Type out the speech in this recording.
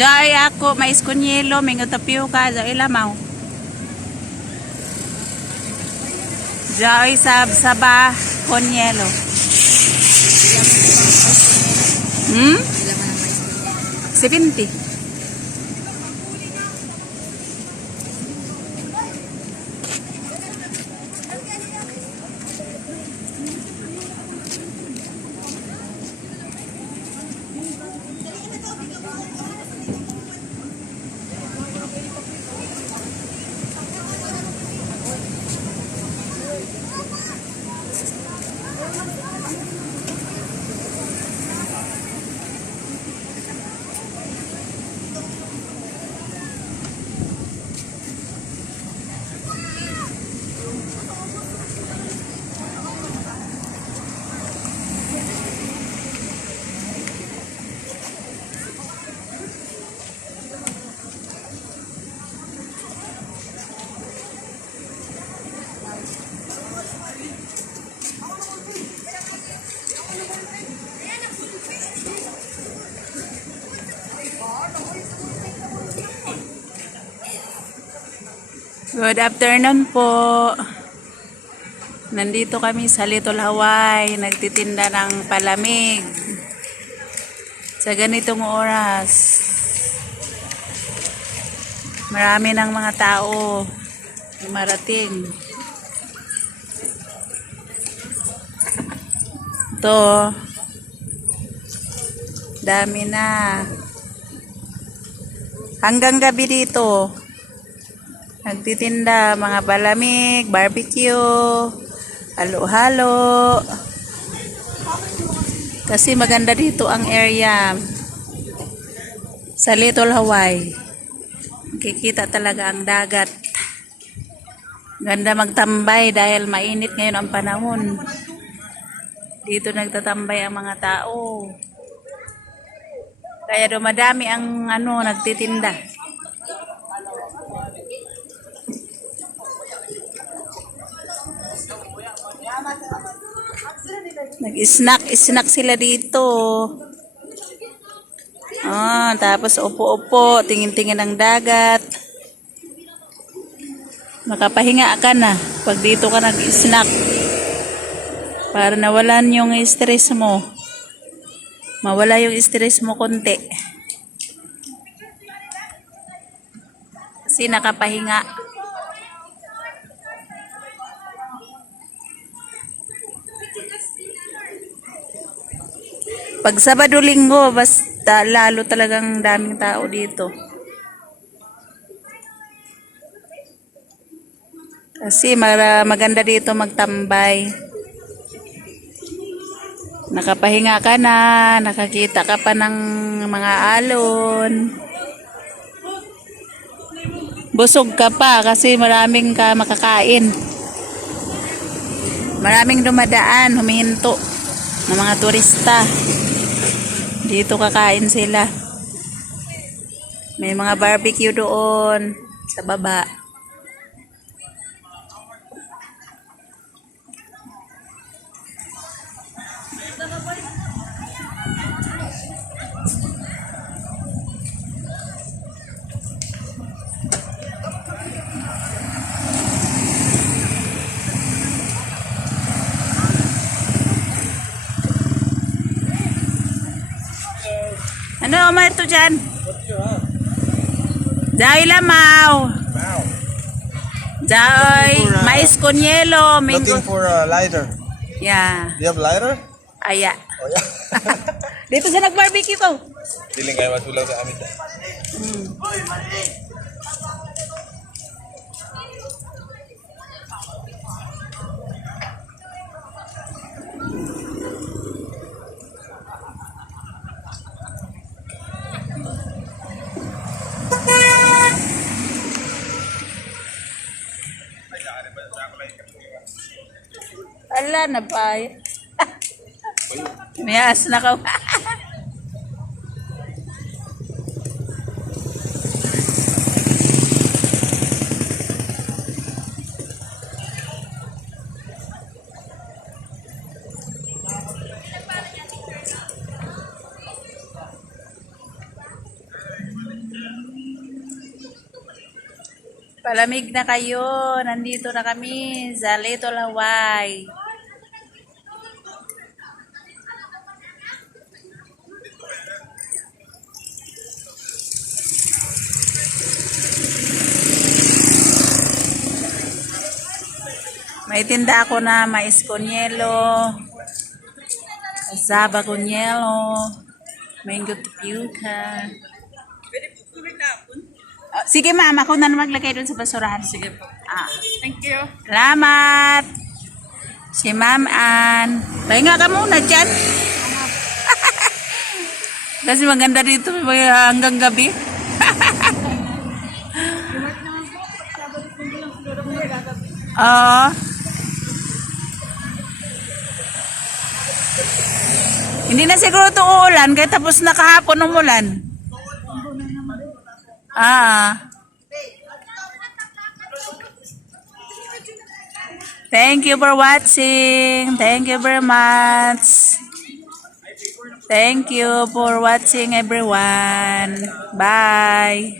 Jay ako, mais kunyelo, mingo tapioca, jay lamaw. Jay saba kunyelo. Hmm? 70. Good afternoon po. Nandito kami sa Little Hawaii, nagtitinda ng palamig. Sa ganitong oras, marami ng mga tao marating. Ito, dami na. Hanggang gabi dito. Nagtitinda mga palamig, barbecue, halo-halo. Kasi maganda dito ang area sa Little Hawaii. Kikita talaga ang dagat. Ganda magtambay dahil mainit ngayon ang panahon. Dito nagtatambay ang mga tao. Kaya dumadami ang nagtitinda. Nag-snack sila dito. Tapos upo-upo, tingin-tingin ng dagat. Makapahinga ka na pag dito ka nag-snack. Para nawalan yung stress mo. Mawala yung stress mo konti. Kasi nakapahinga. Pag Sabado Linggo, basta lalo talagang daming tao dito. Kasi maganda dito magtambay. Nakapahinga ka na, nakakita ka pa ng mga alon. Busog ka pa kasi maraming ka makakain. Maraming dumadaan, humihinto ng mga turista. Dito kakain sila. May mga barbecue doon sa baba. Ano Omar ito dyan? Jay lamaw. Jay mais kunyelo. Looking for a lighter. Yeah. Do you have lighter? Aya. Oh yeah. Dito sa nag-barbecue ko. Feeling kayo mas ulang sa amin. Ala na pa. Mayas na ka. Palamig na kayo. Nandito na kami sa Little Hawaii. May tinda ako na mais con yelo, cassava con yelo, mango tapioca. Sige ma'am, ako na maglagay dun sa basurahan. Sige po. Thank you. Salamat. Si Ma'am Ann. Pahinga ka muna dyan. Kasi maganda dito hanggang gabi. Oo. Hindi na siguro ito uulan kaya tapos na kahapon umulan. Thank you for watching. Thank you very much. Thank you for watching everyone. Bye.